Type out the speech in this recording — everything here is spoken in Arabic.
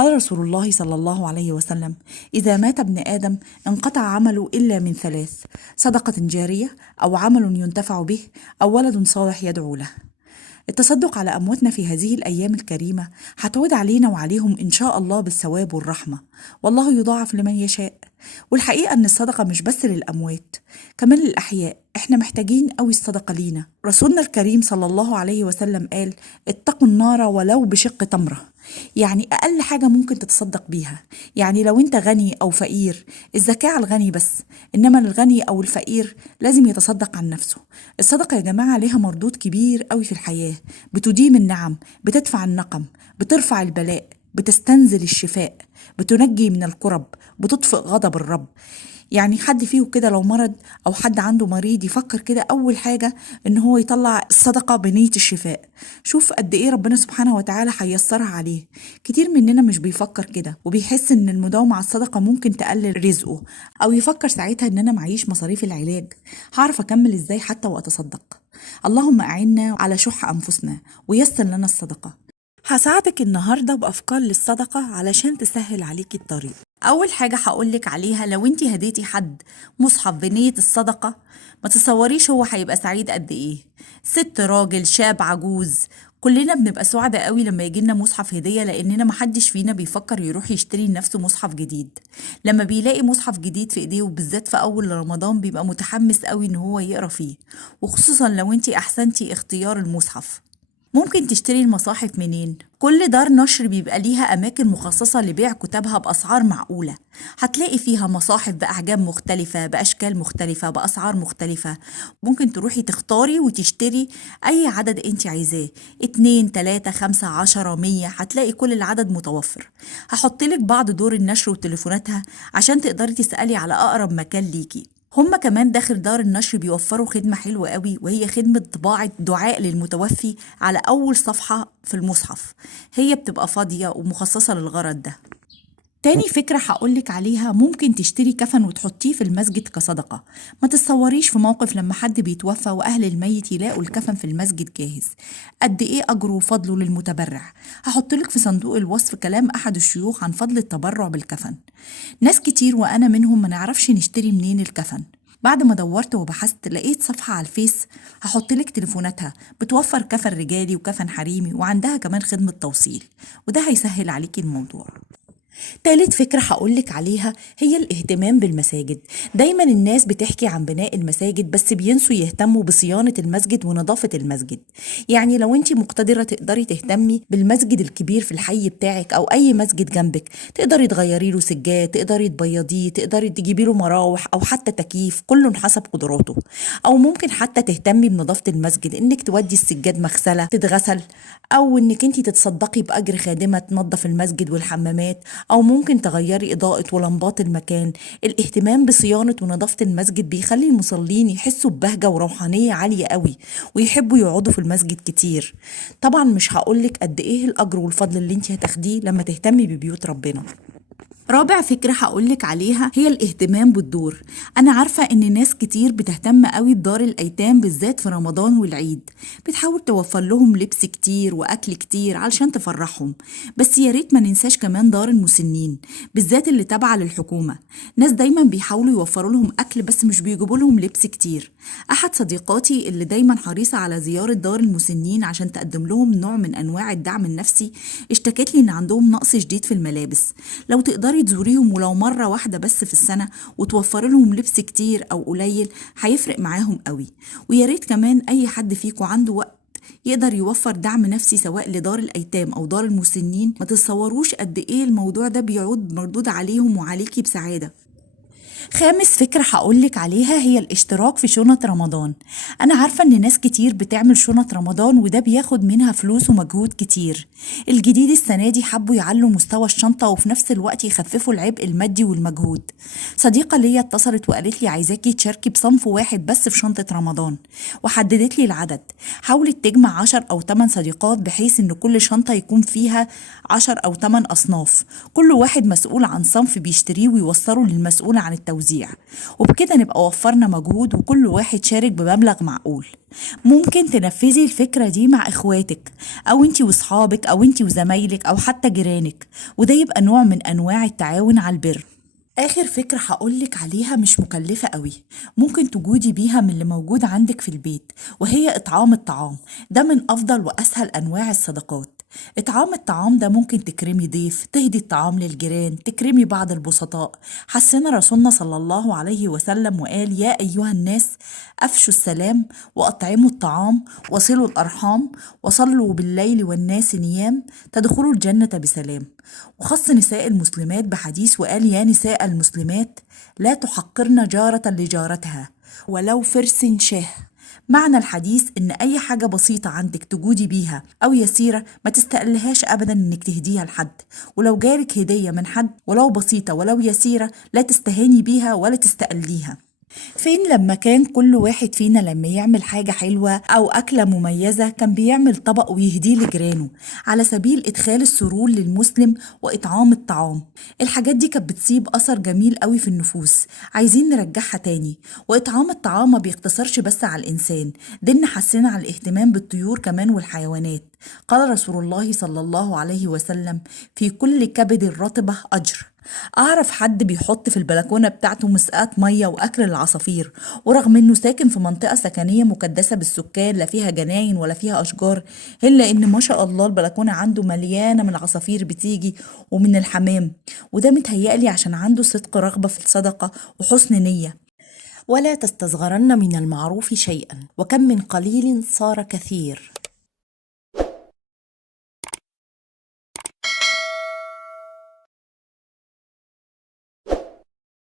قال رسول الله صلى الله عليه وسلم: إذا مات ابن آدم انقطع عمله إلا من ثلاث: صدقة جارية، أو عمل ينتفع به، أو ولد صالح يدعو له. التصدق على أمواتنا في هذه الأيام الكريمة هتعود علينا وعليهم إن شاء الله بالثواب والرحمة، والله يضاعف لمن يشاء. والحقيقة إن الصدقة مش بس للأموات، كمان للأحياء. إحنا محتاجين أوي الصدقة لينا. رسولنا الكريم صلى الله عليه وسلم قال: اتقوا النار ولو بشق تمرة. يعني أقل حاجة ممكن تتصدق بيها. يعني لو أنت غني أو فقير، الزكاة على الغني بس، إنما الغني أو الفقير لازم يتصدق عن نفسه. الصدقة يا جماعة ليها مردود كبير أوي في الحياة، بتديم النعم، بتدفع النقم، بترفع البلاء، بتستنزل الشفاء، بتنجي من الكرب، بتطفئ غضب الرب. يعني حد فيه كده لو مرض أو حد عنده مريض يفكر كده أول حاجة إن هو يطلع الصدقة بنية الشفاء. شوف قد إيه ربنا سبحانه وتعالى هيسرها عليه. كتير مننا مش بيفكر كده، وبيحس إن المداومة على الصدقة ممكن تقلل رزقه، أو يفكر ساعتها إن أنا معيش مصاريف العلاج، هعرف أكمل إزاي حتى وأتصدق. اللهم أعنا على شح أنفسنا ويسر لنا الصدقة. هساعدك النهاردة بأفكار للصدقة علشان تسهل عليكي الطريق. أول حاجة هقولك عليها: لو انتي هديتي حد مصحف بنية الصدقة، ما تصوريش هو هيبقى سعيد قد ايه. ست، راجل، شاب، عجوز، كلنا بنبقى سعداء قوي لما يجيلنا مصحف هدية، لأننا محدش فينا بيفكر يروح يشتري لنفسه مصحف جديد. لما بيلاقي مصحف جديد في ايديه، وبالذات في أول رمضان، بيبقى متحمس قوي إن هو يقرأ فيه، وخصوصا لو انتي أحسنتي اختيار المصحف. ممكن تشتري المصاحف منين؟ كل دار نشر بيبقى ليها أماكن مخصصة لبيع كتابها بأسعار معقولة. هتلاقي فيها مصاحف بأحجام مختلفة، بأشكال مختلفة، بأسعار مختلفة. ممكن تروحي تختاري وتشتري أي عدد انت عايزاه، 2 3 5 10 100، هتلاقي كل العدد متوفر. هحطلك بعض دور النشر وتليفوناتها عشان تقدري تسألي على أقرب مكان ليكي. هما كمان داخل دار النشر بيوفروا خدمة حلوة قوي، وهي خدمة طباعة دعاء للمتوفي على أول صفحة في المصحف. هي بتبقى فاضية ومخصصة للغرض ده. تاني فكرة هقولك عليها: ممكن تشتري كفن وتحطيه في المسجد كصدقة. ما تتصوريش في موقف لما حد بيتوفى وأهل الميت يلاقوا الكفن في المسجد جاهز، قد إيه أجره وفضله للمتبرع. هحطلك في صندوق الوصف كلام أحد الشيوخ عن فضل التبرع بالكفن. ناس كتير وأنا منهم ما نعرفش نشتري منين الكفن. بعد ما دورت وبحثت لقيت صفحة على الفيس، هحطلك تليفوناتها، بتوفر كفن رجالي وكفن حريمي، وعندها كمان خدمة توصيل، وده هيسهل عليكي الموضوع. تالت فكرة هقولك عليها هي الاهتمام بالمساجد. دايما الناس بتحكي عن بناء المساجد، بس بينسوا يهتموا بصيانة المسجد ونظافة المسجد. يعني لو انت مقتدرة تقدري تهتمي بالمسجد الكبير في الحي بتاعك أو أي مسجد جنبك، تقدري تغيري له سجاد، تقدري تبيضيه، تقدري تجيبي له مراوح أو حتى تكييف، كله حسب قدراته. أو ممكن حتى تهتمي بنظافة المسجد، انك تودي السجاد مغسلة تتغسل، أو انك انت تتصدقي بأجر خادمة تنظف المسجد والحمامات، أو ممكن تغيري إضاءة ولمبات المكان. الاهتمام بصيانة ونظافة المسجد بيخلي المصلين يحسوا ببهجة وروحانية عالية قوي، ويحبوا يقعدوا في المسجد كتير. طبعا مش هقولك قد إيه الأجر والفضل اللي انت هتاخديه لما تهتمي ببيوت ربنا. رابع فكرة هقولك عليها هي الاهتمام بالدور. أنا عارفة إن ناس كتير بتهتم قوي بدار الأيتام، بالذات في رمضان والعيد، بتحاول توفر لهم لبس كتير وأكل كتير علشان تفرحهم. بس يا ريت ما ننساش كمان دار المسنين، بالذات اللي تابعة للحكومة. ناس دايما بيحاولوا يوفروا لهم أكل، بس مش بيجيبوا لهم لبس كتير. أحد صديقاتي اللي دايما حريصة على زيارة دار المسنين عشان تقدم لهم نوع من أنواع الدعم النفسي، اشتكت لي إن عندهم نقص شديد في الملابس. لو تقدري تزوريهم ولو مرة واحدة بس في السنة وتوفر لهم لبس كتير أو قليل، هيفرق معاهم قوي. ويا ريت كمان أي حد فيكم عنده وقت يقدر يوفر دعم نفسي سواء لدار الأيتام أو دار المسنين. ما تتصوروش قد إيه الموضوع ده بيعود مردود عليهم وعليكي بسعادة. خامس فكرة هقولك عليها هي الاشتراك في شنط رمضان. أنا عارفة إن ناس كتير بتعمل شنط رمضان، وده بياخد منها فلوس ومجهود كتير. الجديد السنة دي حبوا يعلوا مستوى الشنطة وفي نفس الوقت يخففوا العبء المادي والمجهود. صديقة ليا اتصلت وقالت لي عايزاكي تشاركي بصنف واحد بس في شنطة رمضان، وحددت لي العدد. حاولت تجمع 10 أو 8 صديقات، بحيث إن كل شنطة يكون فيها 10 أو 8 أصناف، كل واحد مسؤول عن صنف بيشتريه ويوصله للمسؤول عن التوزيع. التوزيع، وبكده نبقى وفرنا مجهود وكل واحد شارك بمبلغ معقول. ممكن تنفذي الفكرة دي مع إخواتك، أو انتي وصحابك، أو انتي وزمايلك، أو حتى جيرانك، وده يبقى نوع من أنواع التعاون على البر. آخر فكرة هقولك عليها مش مكلفة قوي، ممكن تجودي بيها من اللي موجود عندك في البيت، وهي إطعام الطعام. ده من أفضل وأسهل أنواع الصدقات. إطعام الطعام ده ممكن تكرمي ضيف، تهدي الطعام للجيران، تكرمي بعض البسطاء. حسنا رسولنا صلى الله عليه وسلم وقال: يا أيها الناس أفشوا السلام، وأطعموا الطعام، وصلوا الأرحام، وصلوا بالليل والناس نيام، تدخلوا الجنة بسلام. وخص نساء المسلمات بحديث وقال: يا نساء المسلمات لا تحقرن جارة لجارتها ولو فرس شاه. معنى الحديث إن أي حاجة بسيطة عندك تجودي بيها أو يسيرة ما تستقلهاش أبدا إنك تهديها لحد، ولو جالك هدية من حد ولو بسيطة ولو يسيرة لا تستهاني بيها ولا تستقليها. فين لما كان كل واحد فينا لما يعمل حاجة حلوة أو أكلة مميزة كان بيعمل طبق ويهديه لجيرانه على سبيل إدخال السرور للمسلم وإطعام الطعام. الحاجات دي كانت بتسيب أثر جميل قوي في النفوس، عايزين نرجعها تاني. وإطعام الطعام ما بيقتصرش بس على الإنسان، ديننا حسنا على الاهتمام بالطيور كمان والحيوانات. قال رسول الله صلى الله عليه وسلم: في كل كبد رطبة أجر. أعرف حد بيحط في البلكونة بتاعته مسقات مية وأكل للعصافير، ورغم إنه ساكن في منطقة سكنية مكدسة بالسكان لا فيها جناين ولا فيها أشجار، إلا إن ما شاء الله البلكونة عنده مليانة من العصافير بتيجي ومن الحمام. وده متهيألي عشان عنده صدق رغبة في الصدقة وحسن نية. ولا تستصغرن من المعروف شيئا، وكم من قليل صار كثير.